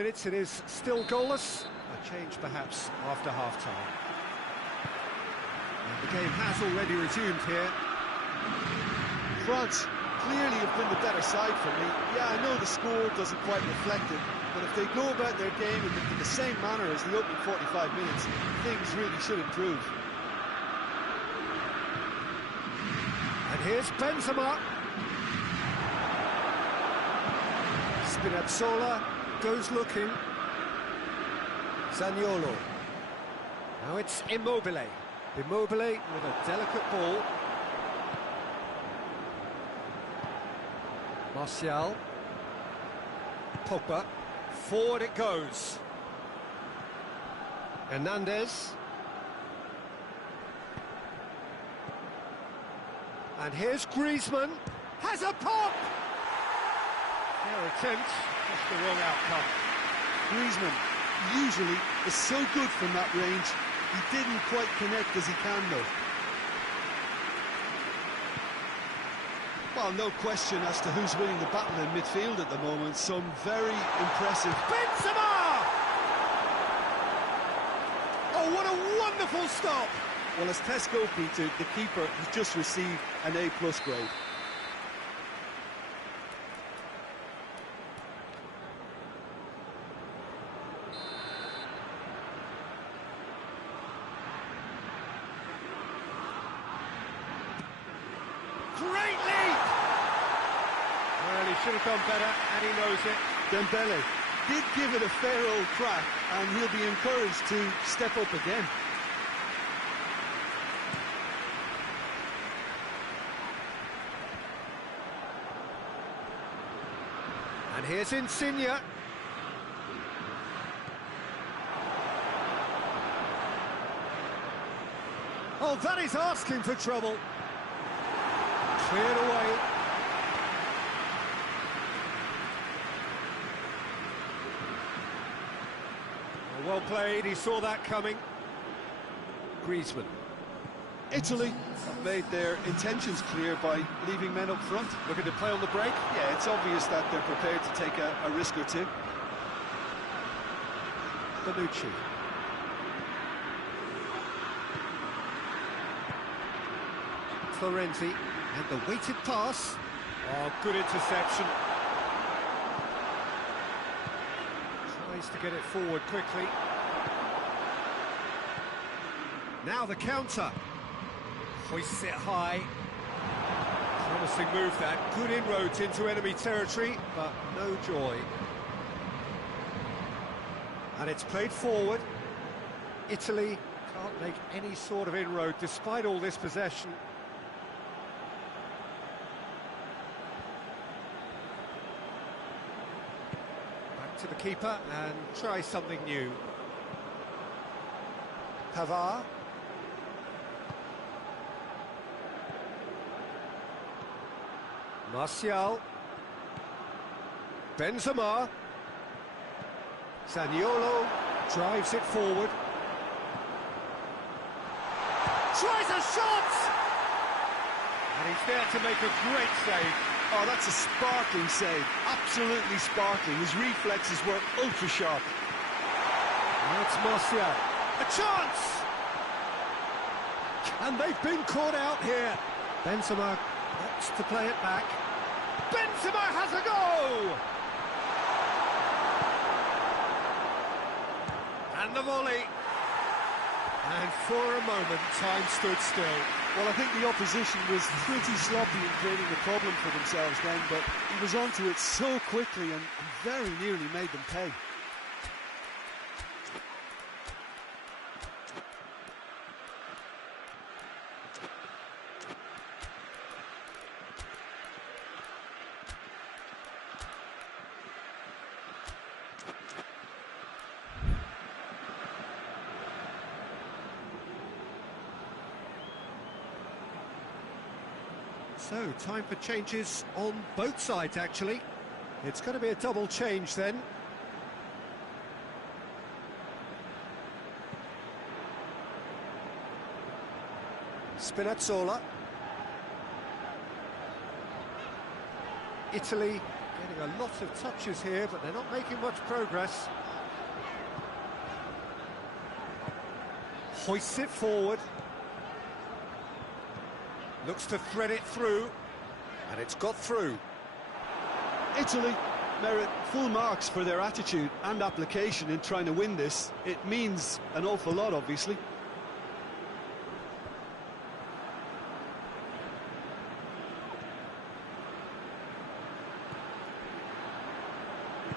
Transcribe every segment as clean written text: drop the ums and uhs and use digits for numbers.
minutes, it is still goalless. A change perhaps after half-time. And the game has already resumed here. France clearly have been the better side for me. Yeah, I know the score doesn't quite reflect it, but if they go about their game in the same manner as the opening 45 minutes, things really should improve. And here's Benzema. Spinazzola goes looking. Zaniolo. Now it's Immobile. Immobile with a delicate ball. Martial. Pogba. Forward it goes. Hernandez. And here's Griezmann. Has a pop! Fair attempt, just the wrong outcome. Griezmann usually is so good from that range. He didn't quite connect as he can though. Well, no question as to who's winning the battle in midfield at the moment. Some very impressive... Benzema! Oh, what a wonderful stop! Well, as Tesco, Peter, the keeper has just received an A+ grade. Great leap! Well, he should have done better, and he knows it. Dembele did give it a fair old crack, and he'll be encouraged to step up again. And here's Insigne. Oh, that is asking for trouble. Cleared away. Well played, he saw that coming. Griezmann. Italy have made their intentions clear by leaving men up front. Looking to play on the break. Yeah, it's obvious that they're prepared to take a risk or two. Bonucci. Florenzi. And the weighted pass. Oh, good interception. Tries to get it forward quickly. Now the counter. Hoists it high. Promising move that. Good inroads into enemy territory, but no joy. And it's played forward. Italy can't make any sort of inroad despite all this possession. Back to the keeper and try something new. Pavard. Martial. Benzema. Zaniolo drives it forward. Tries a shot! And he's there to make a great save. Oh, that's a sparkling save. Absolutely sparkling. His reflexes were ultra-sharp. That's Martial. A chance! And they've been caught out here. Benzema opts to play it back. Benzema has a go! And the volley. And for a moment, time stood still. Well, I think the opposition was pretty sloppy in creating a problem for themselves then, but he was onto it so quickly and very nearly made them pay. So, time for changes on both sides, actually. It's going to be a double change, then. Spinazzola. Italy Getting a lot of touches here, but they're not making much progress. Hoists it forward. Looks to thread it through, and it's got through. Italy merit full marks for their attitude and application in trying to win this. It means an awful lot, obviously.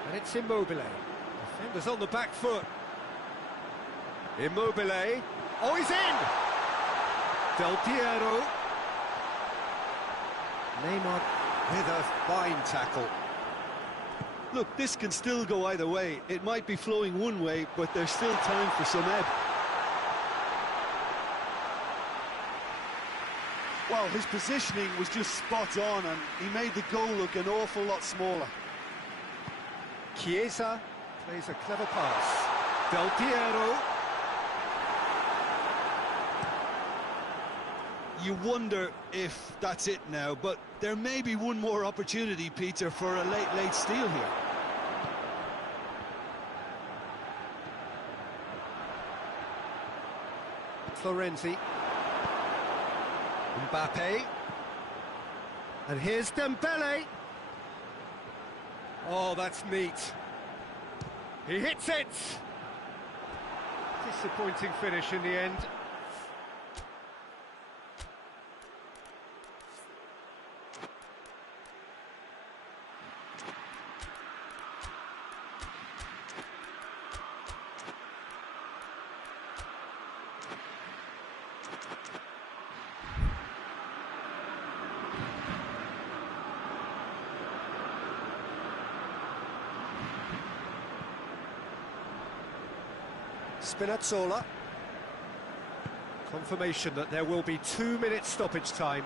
And it's Immobile. Defenders on the back foot. Immobile. Oh, he's in! Del Piero. Neymar with a fine tackle. Look, this can still go either way. It might be flowing one way, but there's still time for some ebb. Well, his positioning was just spot on, and he made the goal look an awful lot smaller. Chiesa plays a clever pass. Del Piero. You wonder if that's it now, but there may be one more opportunity, Peter, for a late steal here. Florenzi. Mbappe. And here's Dembele. Oh, that's neat. He hits it! Disappointing finish in the end. Spinazzola. Confirmation that there will be 2 minutes stoppage time.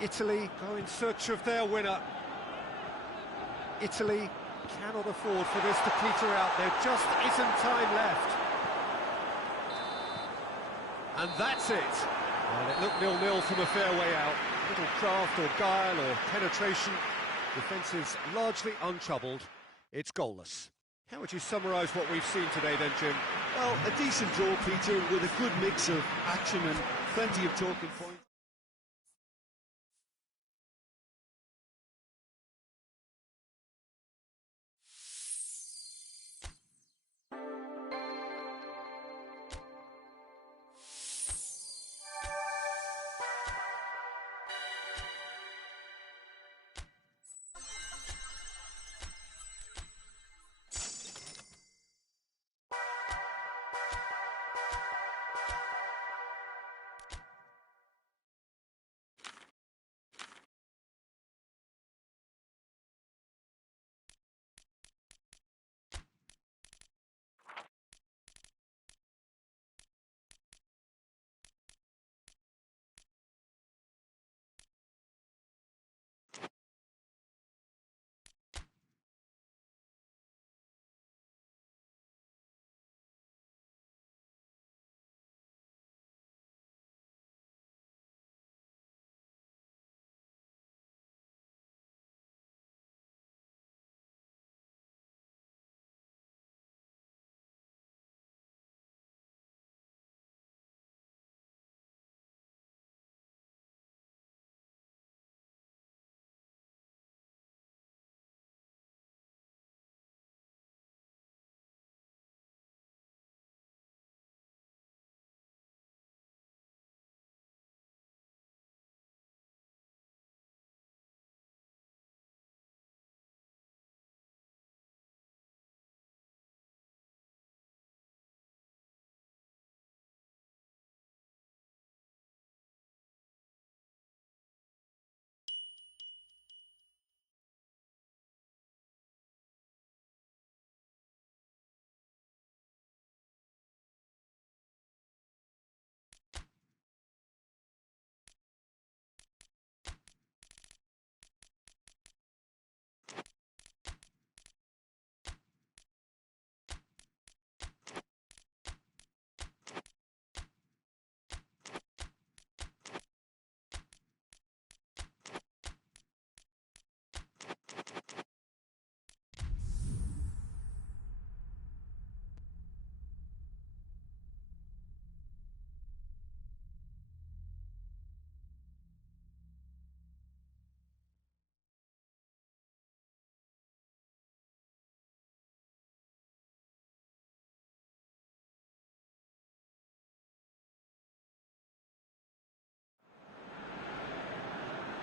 Italy go in search of their winner. Italy cannot afford for this to peter out. There just isn't time left. And that's it. Well, it looked 0-0 from a fair way out. Little craft or guile or penetration. Defence is largely untroubled. It's goalless. How would you summarise what we've seen today then, Jim? Well, a decent draw, Peter, with a good mix of action and plenty of talking points.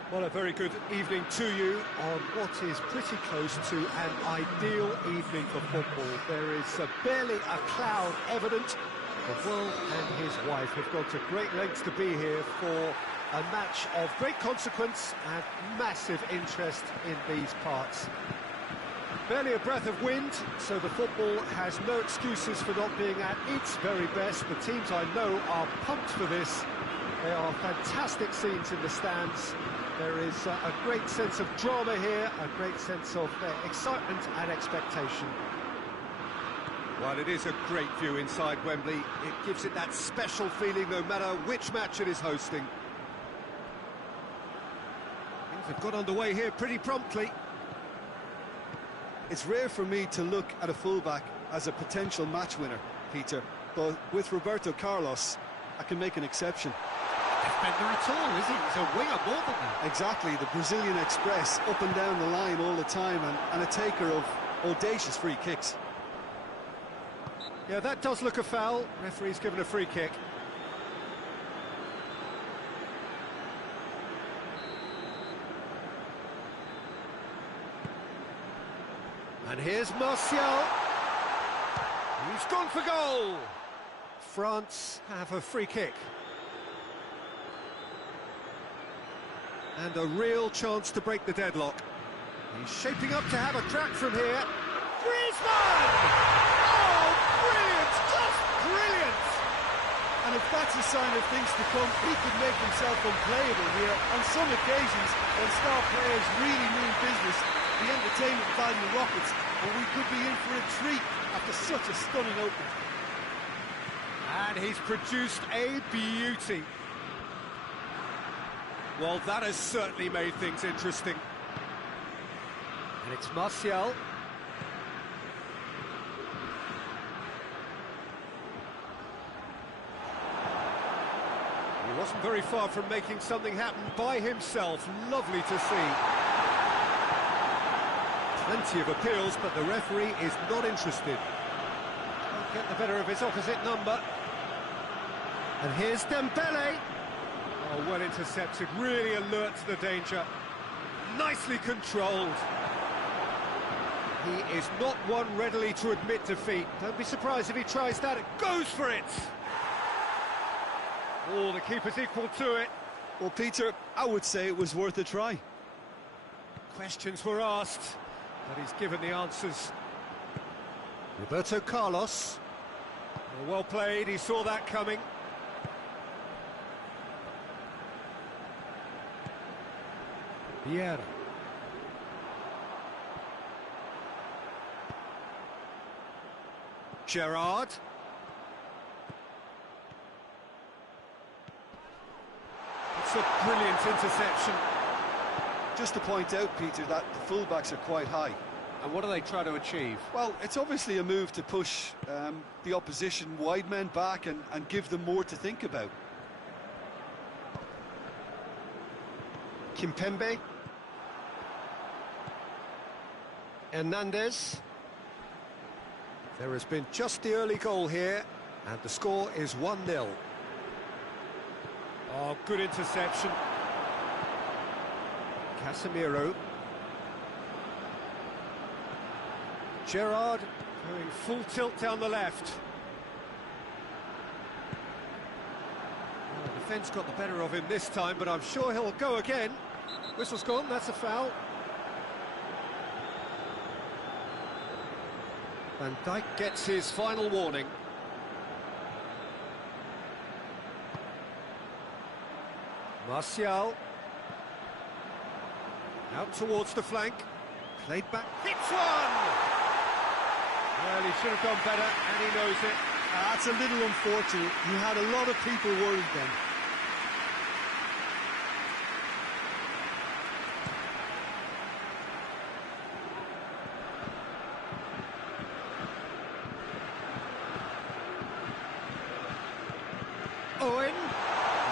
Well, a very good evening to you on what is pretty close to an ideal evening for football. There is barely a cloud evident. The world and his wife have gone to great lengths to be here for a match of great consequence and massive interest in these parts. Barely a breath of wind, so the football has no excuses for not being at its very best. The teams I know are pumped for this. There are fantastic scenes in the stands. There is a great sense of drama here, a great sense of excitement and expectation. Well, it is a great view inside Wembley. It gives it that special feeling no matter which match it is hosting. Things have got underway here pretty promptly. It's rare for me to look at a fullback as a potential match winner, Peter, but with Roberto Carlos, I can make an exception. Defender at all, is he? He's a winger more than that. Exactly, the Brazilian Express, up and down the line all the time, and a taker of audacious free kicks. Yeah, that does look a foul. Referee's given a free kick. And here's Martial. He's gone for goal. France have a free kick. And a real chance to break the deadlock. He's shaping up to have a crack from here. Griezmann! Oh, brilliant! Just brilliant! And if that's a sign of things to come, he could make himself unplayable here. On some occasions, when star players really mean business, the entertainment value rockets, and we could be in for a treat after such a stunning opening. And he's produced a beauty. Well, that has certainly made things interesting. And it's Martial. He wasn't very far from making something happen by himself. Lovely to see. Plenty of appeals, but the referee is not interested. Can't get the better of his opposite number. And here's Dembele. Oh, well intercepted, really alert to the danger. Nicely controlled. He is not one readily to admit defeat. Don't be surprised if he tries that. It goes for it. Oh, the keeper's equal to it. Well, Peter, I would say it was worth a try. Questions were asked, but he's given the answers. Roberto Carlos. Well played, he saw that coming. Vieira. Gerrard. It's a brilliant interception. Just to point out, Peter, that the fullbacks are quite high. And what do they try to achieve? Well, it's obviously a move to push the opposition wide men back and give them more to think about. Kimpembe. Hernandez. There has been just the early goal here, and the score is 1-0. Oh, good interception. Casemiro. Gerrard going full tilt down the left. Well, the defence got the better of him this time, but I'm sure he'll go again. Whistle's gone, that's a foul. Van Dijk gets his final warning. Martial. Out towards the flank. Played back. Hits one! Well, he should have done better, and he knows it. That's a little unfortunate. He had a lot of people worried then. Owen.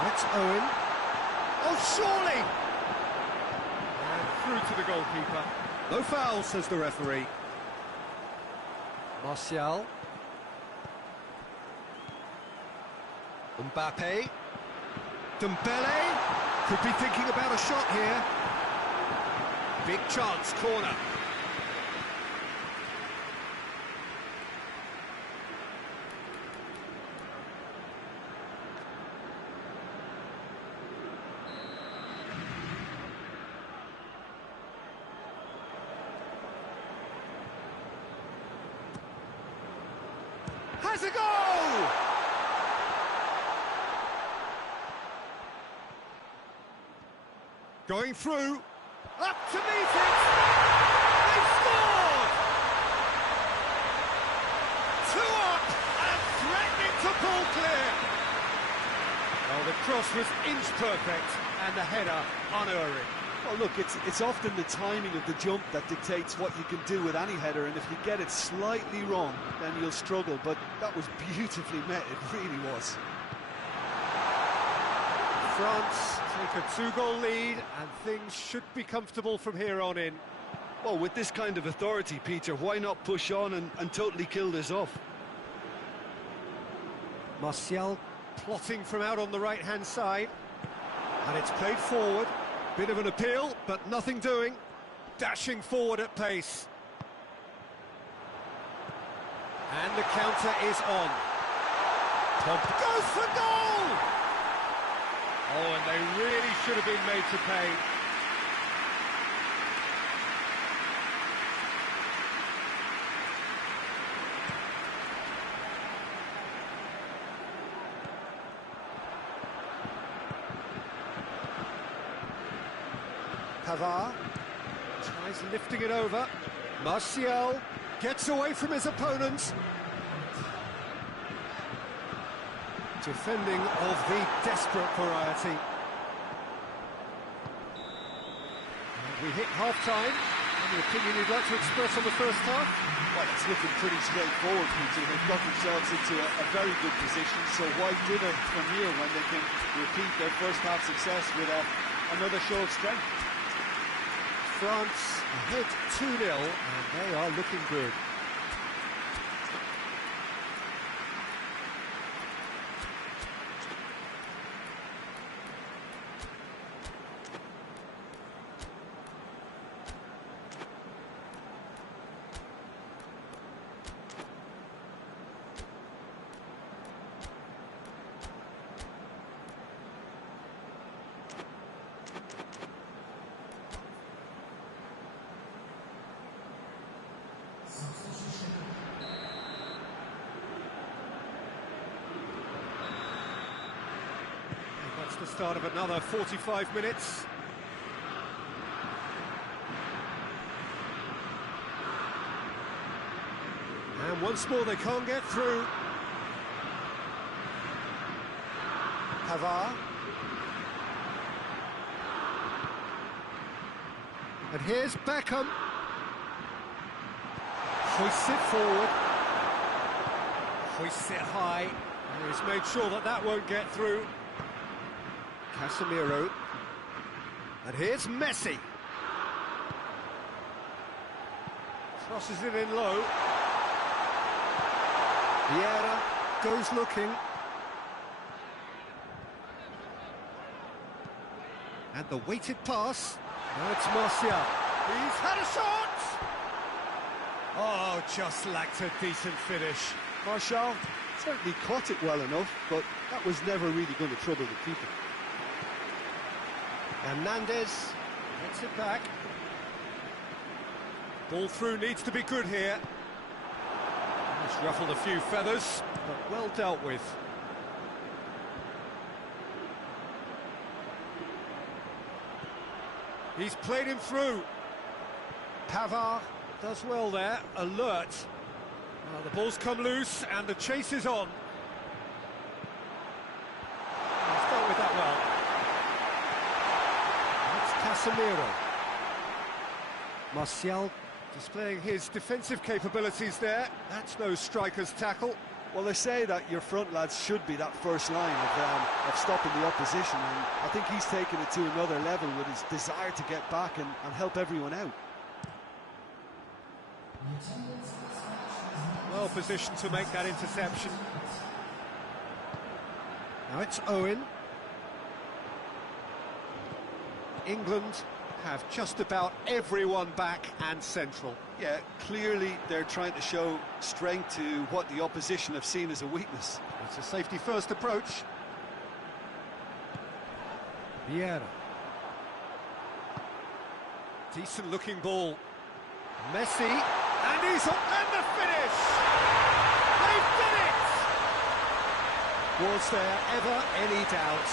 That's Owen. Oh, surely! And through to the goalkeeper. No foul, says the referee. Martial. Mbappe. Dembele. Could be thinking about a shot here. Big chance, corner. Has a goal! Going through, up to meet it! They've scored! 2 up and threatening to pull clear. Well, the cross was inch perfect and the header unerring. Well, look, it's often the timing of the jump that dictates what you can do with any header, and if you get it slightly wrong, then you'll struggle, but that was beautifully met, it really was. France take a 2-goal lead, and things should be comfortable from here on in. Well, with this kind of authority, Peter, why not push on and totally kill this off? Martial plotting from out on the right-hand side, and it's played forward. Bit of an appeal, but nothing doing. Dashing forward at pace. And the counter is on. Pump goes for goal! Oh, and they really should have been made to pay. Pavard tries lifting it over. Martial gets away from his opponents. Defending of the desperate variety. And we hit half-time. Any opinion you'd like to express on the first half? Well, it's looking pretty straightforward, Peter. They've got themselves into a very good position, so why dinner from here when they can repeat their first half success with another show of strength? France ahead 2-0, and they are looking good. The start of another 45 minutes. And once more they can't get through. Pavard. And here's Beckham. Hoists it forward. Hoists it high. And he's made sure that that won't get through. Casemiro, and here's Messi. Crosses it in low. Vieira goes looking. And the weighted pass. Now it's Martial. He's had a shot! Oh, just lacked a decent finish. Martial certainly caught it well enough, but that was never really going to trouble the keeper. Hernandez gets it back. Ball through needs to be good here. It's ruffled a few feathers, but well dealt with. He's played him through. Pavard does well there, alert. Well, the ball's come loose and the chase is on. He's dealt with that well. Casemiro. Martial displaying his defensive capabilities there. That's no striker's tackle. Well, they say that your front lads should be that first line of stopping the opposition, and I think he's taken it to another level with his desire to get back and help everyone out. Well positioned to make that interception. Now it's Owen. England have just about everyone back and central. Yeah, clearly they're trying to show strength to what the opposition have seen as a weakness. It's a safety-first approach. Vieira. Decent-looking ball. Messi, and he's on, and the finish! They've done it! Was there ever any doubt?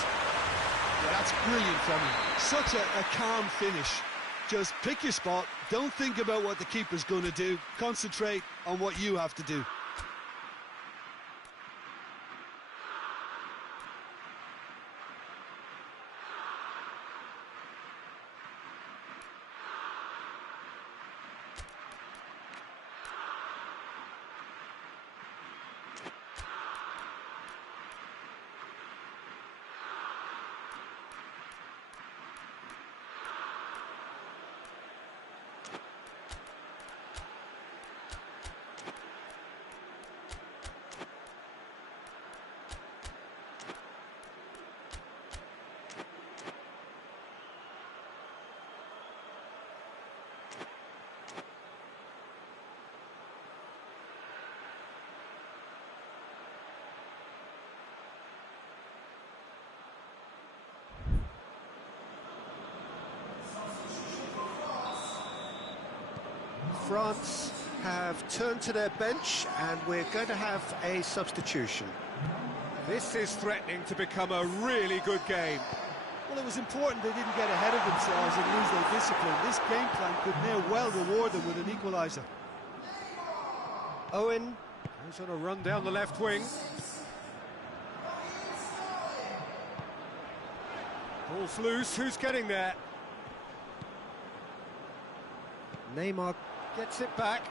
Yeah, that's brilliant from him. Such a calm finish. Just pick your spot, don't think about what the keeper's going to do, concentrate on what you have to do. France have turned to their bench and we're going to have a substitution. This is threatening to become a really good game. Well, it was important they didn't get ahead of themselves and lose their discipline. This game plan could now well reward them with an equaliser. Owen goes on a run down the left wing. Ball's loose, who's getting there? Neymar gets it back.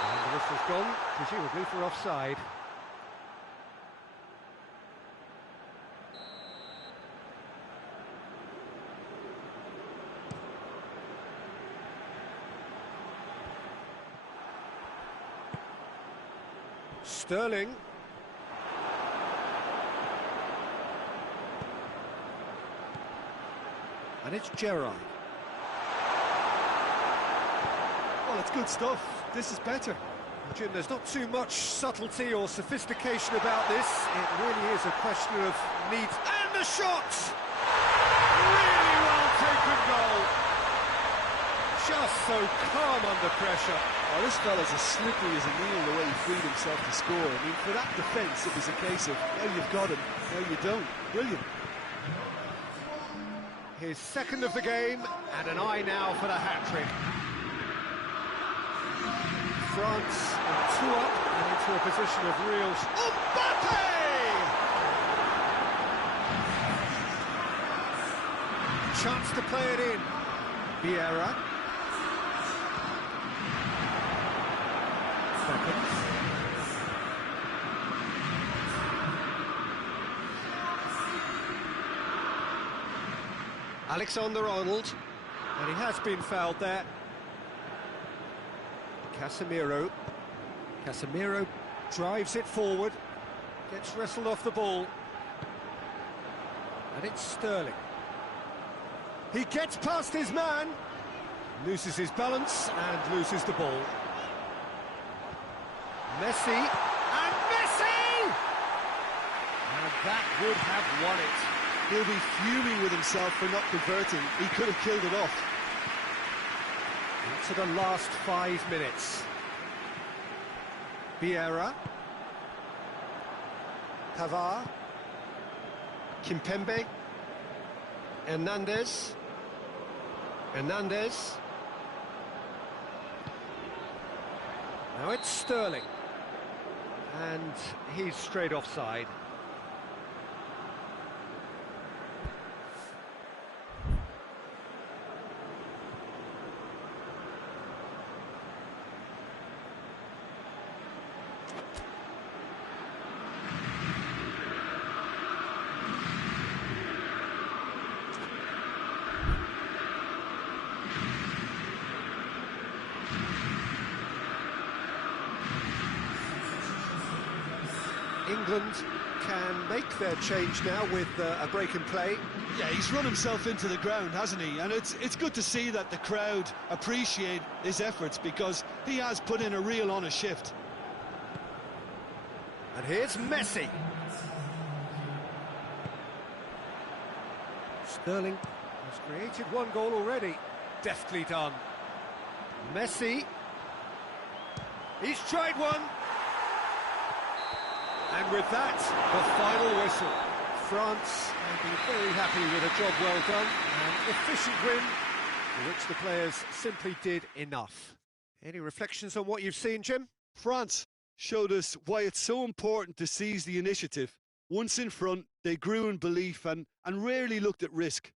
And the whistle's gone, presumably for offside. Sterling. And it's Gerrard. Well, it's good stuff. This is better. Jim, there's not too much subtlety or sophistication about this. It really is a question of need. And the shot! Really well taken goal. Just so calm under pressure. Oh, this fella's as slippery as a needle the way he freed himself to score. I mean, for that defence, it was a case of, now you've got him, now you don't. Brilliant. His second of the game, and an eye now for the hat-trick. France are 2 up and into a position of real... Mbappe! Chance to play it in. Vieira. Alexander-Arnold, and he has been fouled there. Casemiro drives it forward, gets wrestled off the ball, and it's Sterling. He gets past his man, loses his balance and loses the ball. Messi, and Messi! And that would have won it. He'll be fuming with himself for not converting. He could have killed it off. Into the last 5 minutes. Vieira. Pavard. Kimpembe. Hernandez. Now it's Sterling. And he's straight offside. England can make their change now with a break in play. Yeah, he's run himself into the ground, hasn't he? And it's good to see that the crowd appreciate his efforts, because he has put in a real honest shift. And here's Messi. Sterling has created one goal already. Deftly done. Messi. He's tried one. And with that, the final whistle. France have been very happy with a job well done. An efficient win, for which the players simply did enough. Any reflections on what you've seen, Jim? France showed us why it's so important to seize the initiative. Once in front, they grew in belief and rarely looked at risk.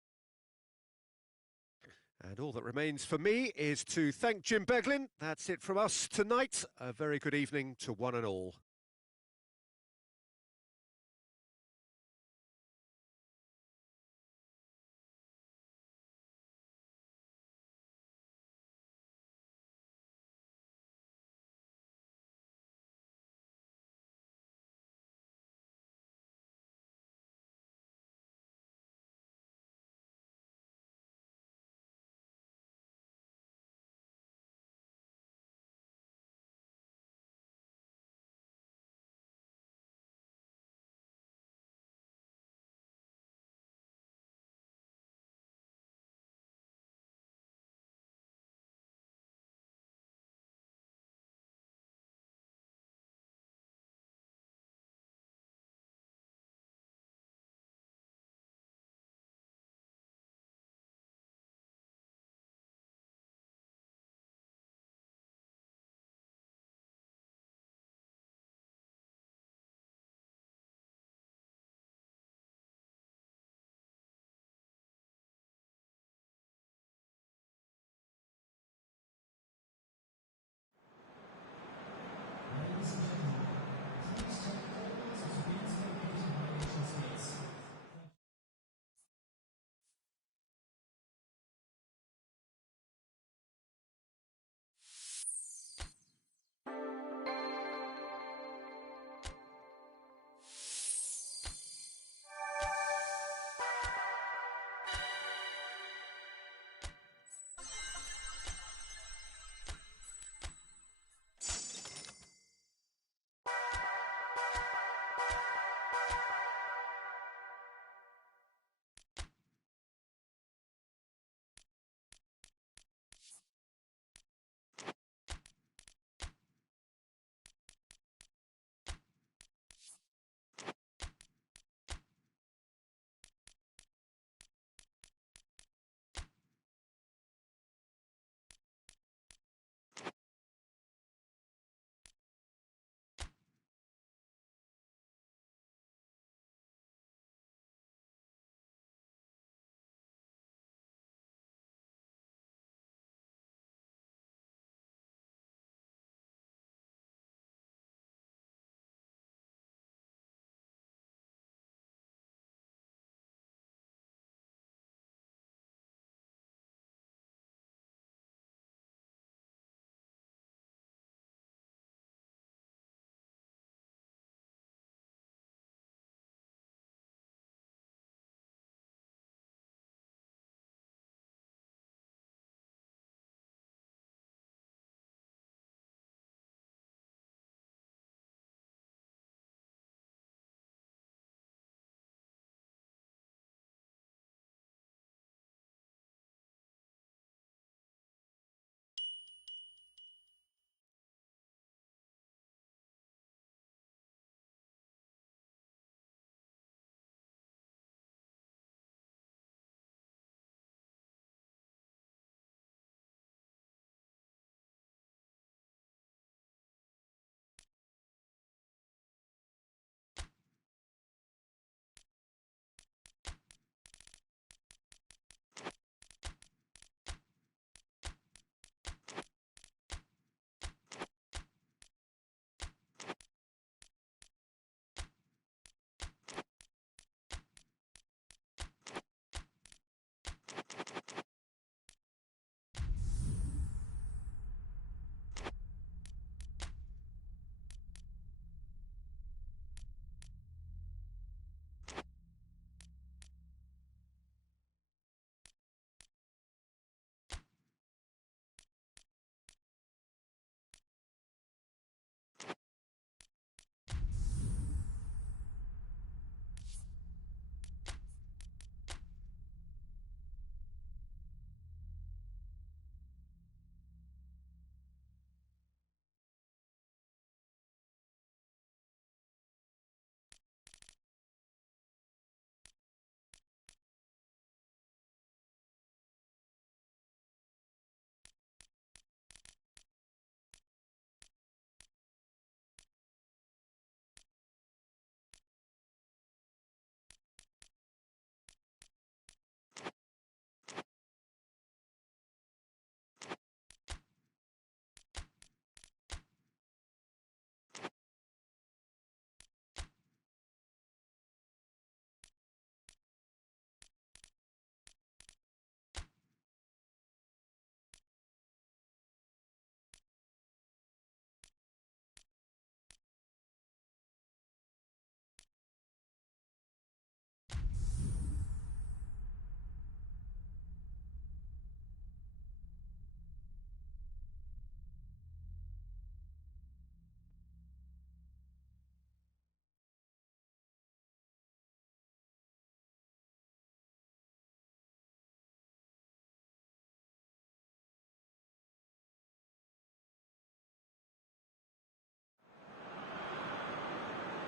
And all that remains for me is to thank Jim Beglin. That's it from us tonight. A very good evening to one and all.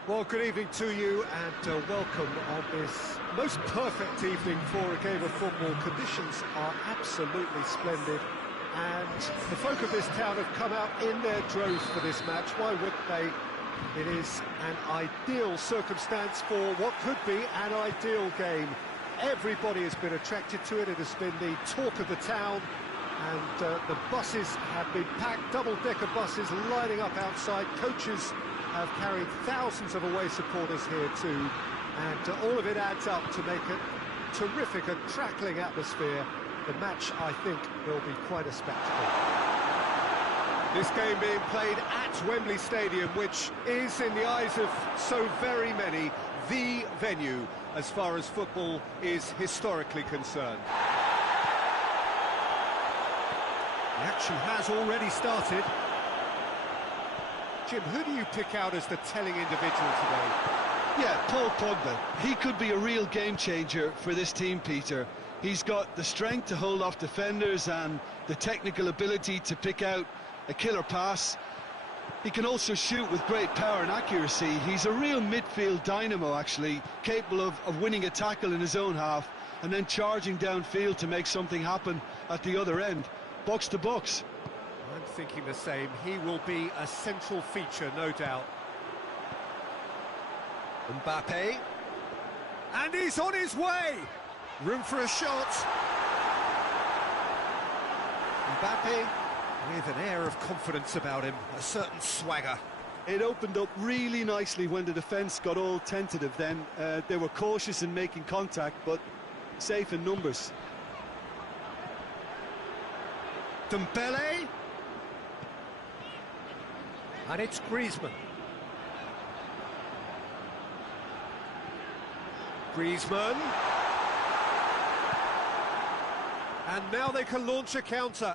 Well, good evening to you and welcome on this most perfect evening for a game of football. Conditions are absolutely splendid and the folk of this town have come out in their droves for this match. Why wouldn't they? It is an ideal circumstance for what could be an ideal game. Everybody has been attracted to it. It has been the talk of the town, and the buses have been packed, double-decker buses lining up outside. Coaches have carried thousands of away supporters here too, and all of it adds up to make a terrific and crackling atmosphere. The match, I think, will be quite a spectacle. This game being played at Wembley Stadium, which is, in the eyes of so very many, the venue as far as football is historically concerned. The action has already started. Jim, who do you pick out as the telling individual today? Yeah, Paul Pogba. He could be a real game changer for this team, Peter. He's got the strength to hold off defenders and the technical ability to pick out a killer pass. He can also shoot with great power and accuracy. He's a real midfield dynamo, actually, capable of winning a tackle in his own half and then charging downfield to make something happen at the other end. Box to box. I'm thinking the same. He will be a central feature, no doubt. Mbappe. And he's on his way! Room for a shot. Mbappe with an air of confidence about him, a certain swagger. It opened up really nicely when the defence got all tentative then. They were cautious in making contact, but safe in numbers. Dembele. And it's Griezmann. Griezmann. And now they can launch a counter.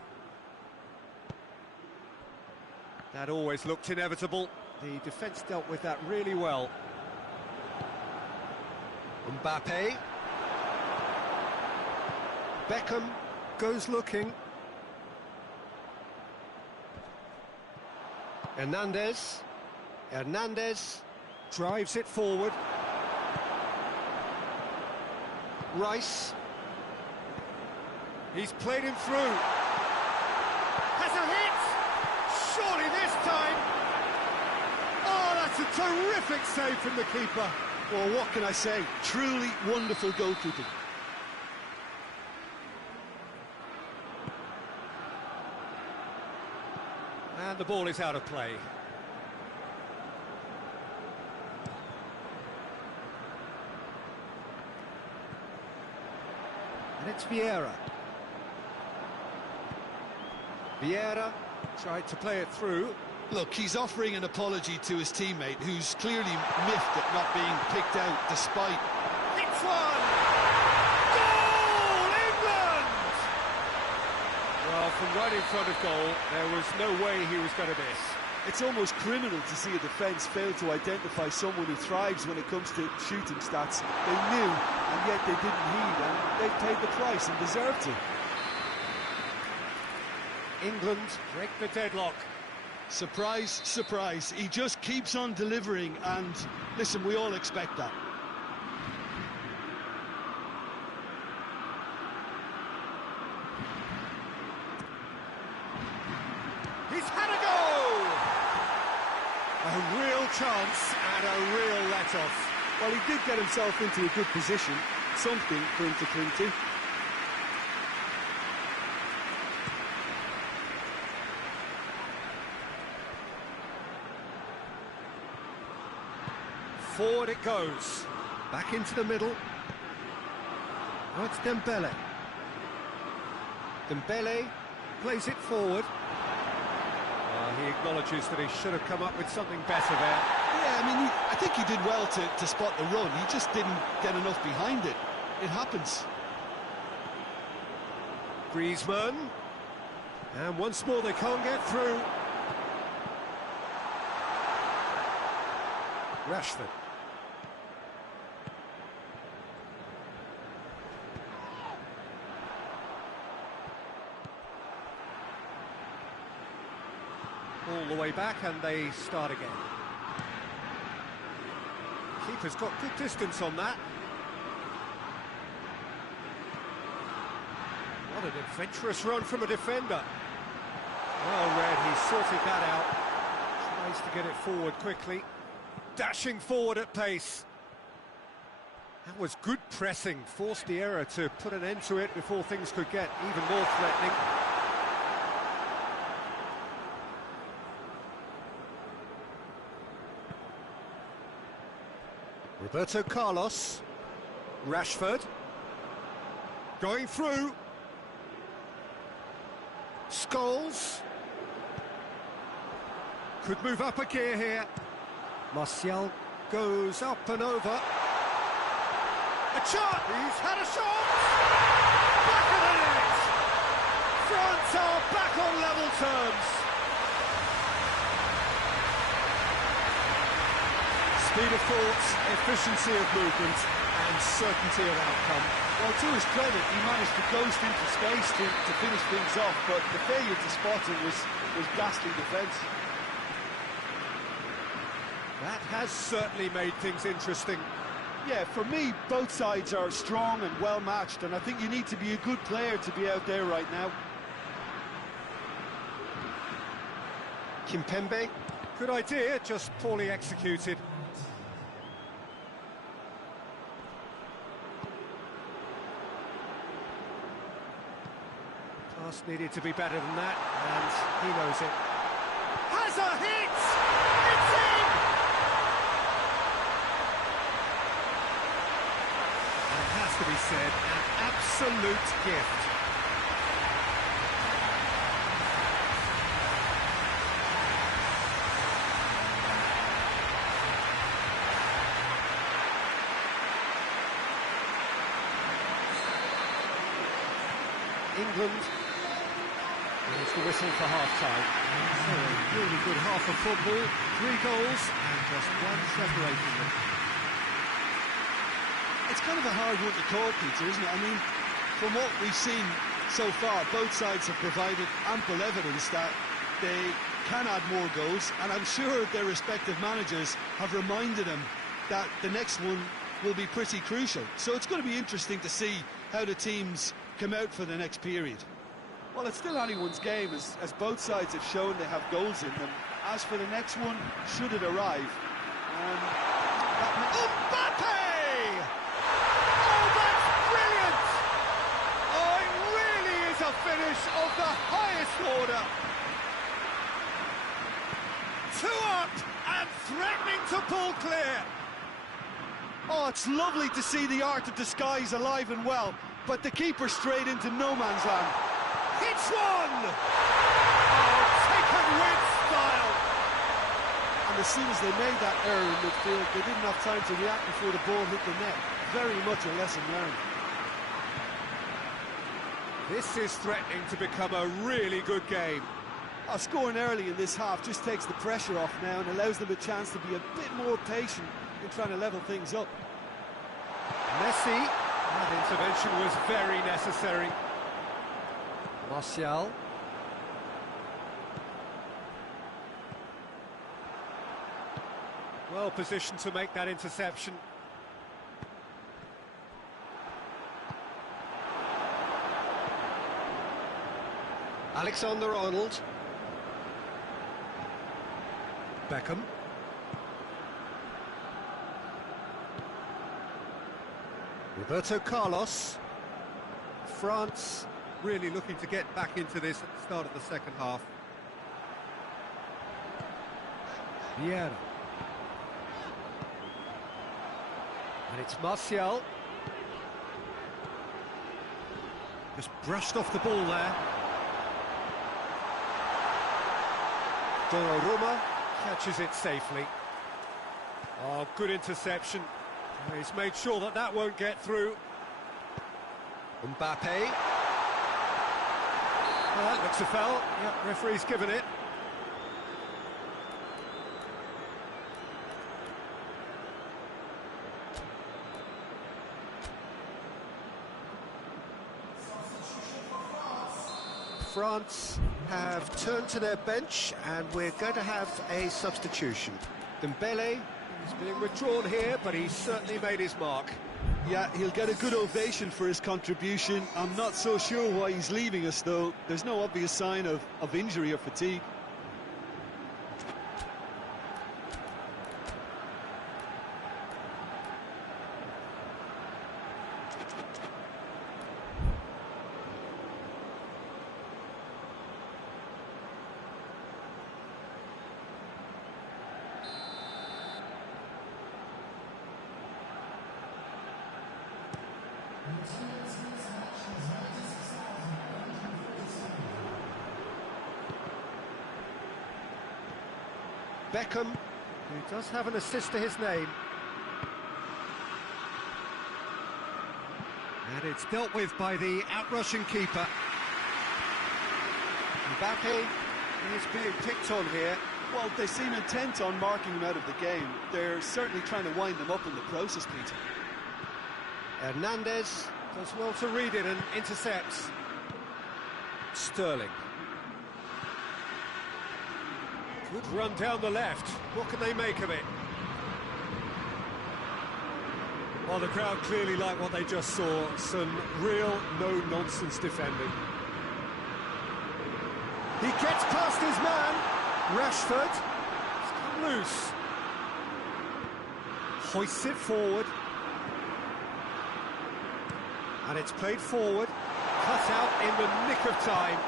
That always looked inevitable. The defence dealt with that really well. Mbappe. Beckham goes looking. Hernandez drives it forward. Rice. He's played him through. Has a hit! Surely this time! Oh, that's a terrific save from the keeper. Well, what can I say? Truly wonderful goalkeeping. And the ball is out of play. And it's Vieira. Vieira tried to play it through. Look, he's offering an apology to his teammate, who's clearly miffed at not being picked out despite... It's one! Goal, England! Well, from right in front of goal, there was no way he was going to miss. It's almost criminal to see a defence fail to identify someone who thrives when it comes to shooting stats. They knew, and yet they didn't heed, and they paid the price and deserved to. England break the deadlock. Surprise, surprise. He just keeps on delivering, and listen, we all expect that. He's had a go! A real chance and a real let-off. Well, he did get himself into a good position, something for him to cling to. Forward it goes. Back into the middle. Now it's Dembele. Dembele plays it forward. He acknowledges that he should have come up with something better there. Yeah, I mean, I think he did well to spot the run. He just didn't get enough behind it. It happens. Griezmann. And once more they can't get through. Rashford. All the way back and they start again. Keeper's got good distance on that. What an adventurous run from a defender. Well read, he sorted that out. Tries to get it forward quickly. Dashing forward at pace. That was good pressing, forced the error to put an end to it before things could get even more threatening. Roberto Carlos. Rashford. Going through. Scholes. Could move up a gear here. Martial goes up and over. A shot! He's had a shot! Back of the net! France are back on level terms. Speed of thought, efficiency of movement and certainty of outcome. Well, to his credit, he managed to ghost into space to finish things off, but the failure to spot it was ghastly defence. That has certainly made things interesting. Yeah, for me, both sides are strong and well matched, and I think you need to be a good player to be out there right now. Kimpembe. Good idea, just poorly executed. Pass needed to be better than that, and he knows it. Has a hit! It's in! And it has to be said, an absolute gift. England. It's the whistle for half-time. So a really good half of football, 3 goals and just one separating them. It's kind of a hard one to call, Peter, isn't it? I mean, from what we've seen so far, both sides have provided ample evidence that they can add more goals, and I'm sure their respective managers have reminded them that the next one will be pretty crucial. So it's going to be interesting to see how the teams come out for the next period. Well, it's still anyone's game, as both sides have shown they have goals in them. As for the next one, should it arrive? Mbappe! Oh, that's brilliant! Oh, it really is a finish of the highest order. 2 up and threatening to pull clear. Oh, it's lovely to see the art of disguise alive and well, but the keeper straight into no man's land. Hits one! Oh, taken with style! And as soon as they made that error in midfield, they didn't have time to react before the ball hit the net. Very much a lesson learned. This is threatening to become a really good game. Scoring early in this half just takes the pressure off now and allows them a chance to be a bit more patient in trying to level things up. Messi, that intervention was very necessary. Martial. Well positioned to make that interception. Alexander-Arnold. Beckham. Roberto Carlos. France really looking to get back into this at the start of the second half. Vieira. And it's Martial. Just brushed off the ball there. Donnarumma catches it safely. Oh, good interception. He's made sure that that won't get through. Mbappe. Well, that looks a foul. Yep, referee's given it. France have turned to their bench and we're going to have a substitution. Dembele He's being withdrawn here, but he's certainly made his mark. Yeah, he'll get a good ovation for his contribution. I'm not so sure why he's leaving us, though. There's no obvious sign of injury or fatigue. Beckham, who does have an assist to his name. And it's dealt with by the outrushing keeper. Mbappe is being picked on here. Well, they seem intent on marking him out of the game. They're certainly trying to wind him up in the process, Peter. Hernandez does well to read it and intercepts. Sterling. Good run down the left. What can they make of it? Well, the crowd clearly like what they just saw. Some real no-nonsense defending. He gets past his man. Rashford. It's come loose. Hoists it forward. And it's played forward. Cut out in the nick of time.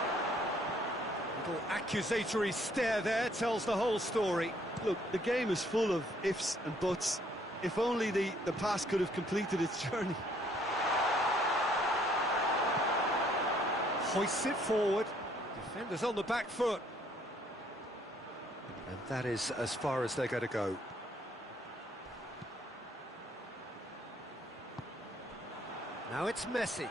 Little accusatory stare there tells the whole story. Look, the game is full of ifs and buts. If only the pass could have completed its journey. Hoists it forward. Defenders on the back foot. And that is as far as they're going to go. Now it's Messi.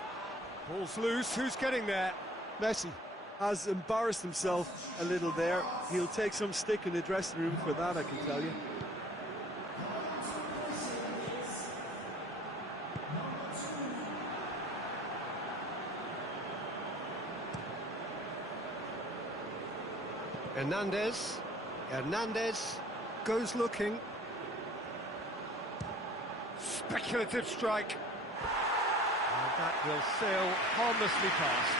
Ball's loose. Who's getting there? Messi has embarrassed himself a little there. He'll take some stick in the dressing room for that, I can tell you. Hernandez goes looking. Speculative strike. And that will sail harmlessly past.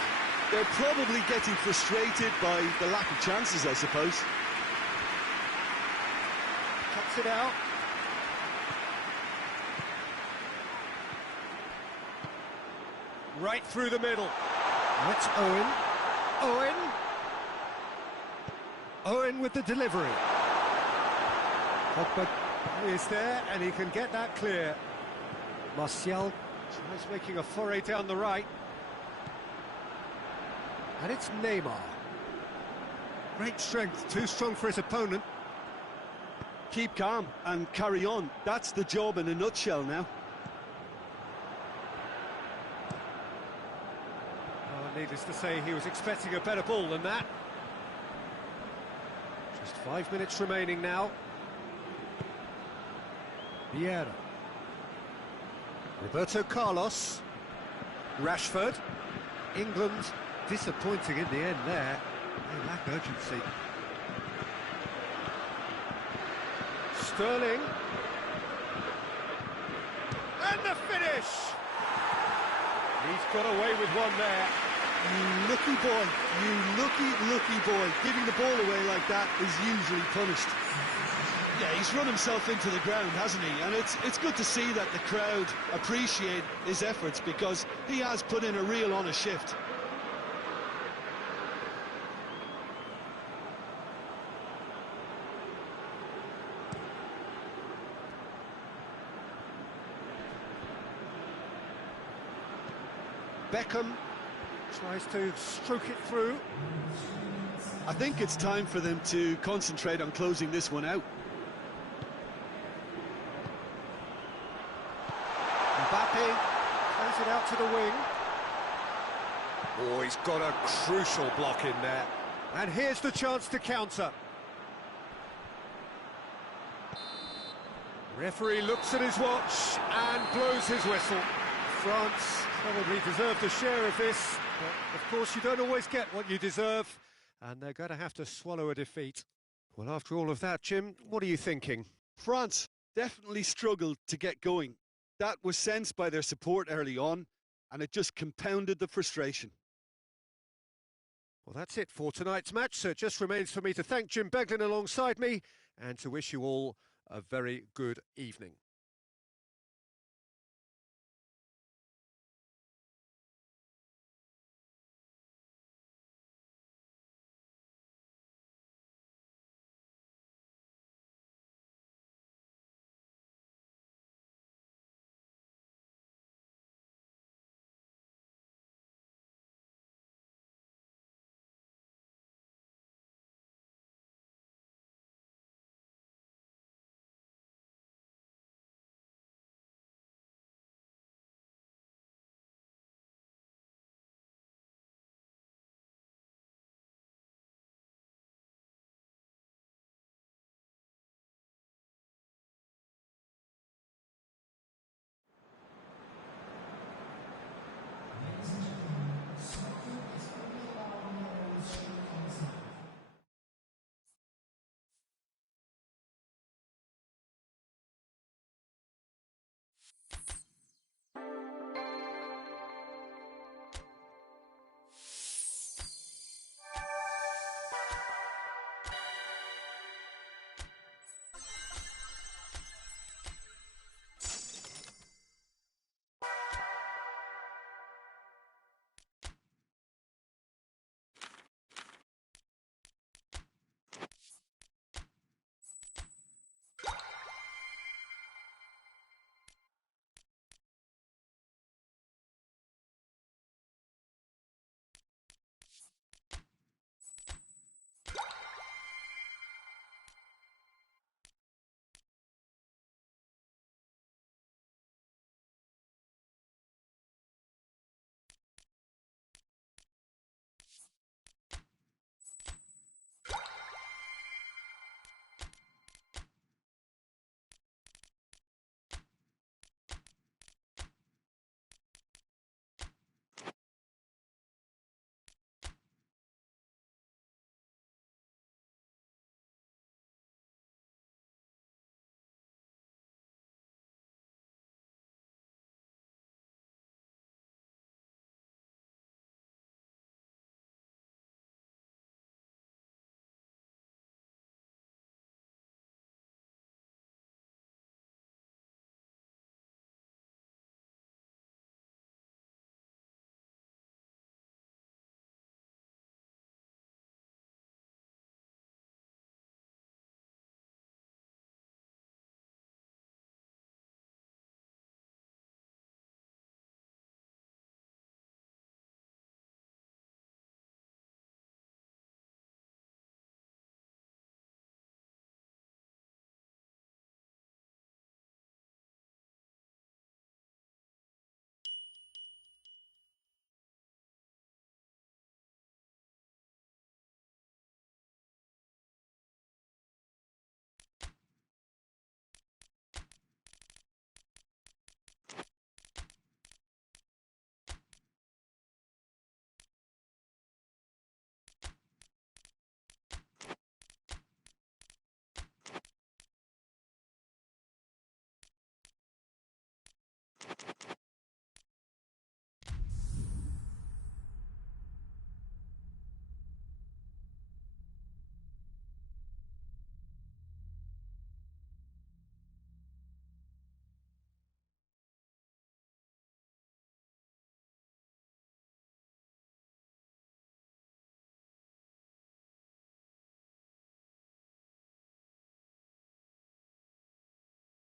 They're probably getting frustrated by the lack of chances, I suppose. Cuts it out. Right through the middle. That's Owen. Owen with the delivery. Pogba is there and he can get that clear. Martial tries making a foray down the right. And it's Neymar. Great strength, too strong for his opponent. Keep calm and carry on. That's the job in a nutshell now. Oh, needless to say, he was expecting a better ball than that. Just 5 minutes remaining now. Vieira. Roberto Carlos. Rashford. England disappointing in the end there. They lack urgency. Sterling. And the finish! He's got away with one there. You lucky boy, you lucky boy. Giving the ball away like that is usually punished. Yeah, he's run himself into the ground, hasn't he? And it's good to see that the crowd appreciate his efforts because he has put in a real honest shift. Beckham tries to stroke it through. I think it's time for them to concentrate on closing this one out. Mbappe plays it out to the wing. Oh, he's got a crucial block in there. And here's the chance to counter. Referee looks at his watch and blows his whistle. France probably deserved a share of this, but of course you don't always get what you deserve, and they're going to have to swallow a defeat. Well, after all of that, Jim, what are you thinking? France definitely struggled to get going. That was sensed by their support early on, and it just compounded the frustration. Well, that's it for tonight's match, so it just remains for me to thank Jim Beglin alongside me and to wish you all a very good evening.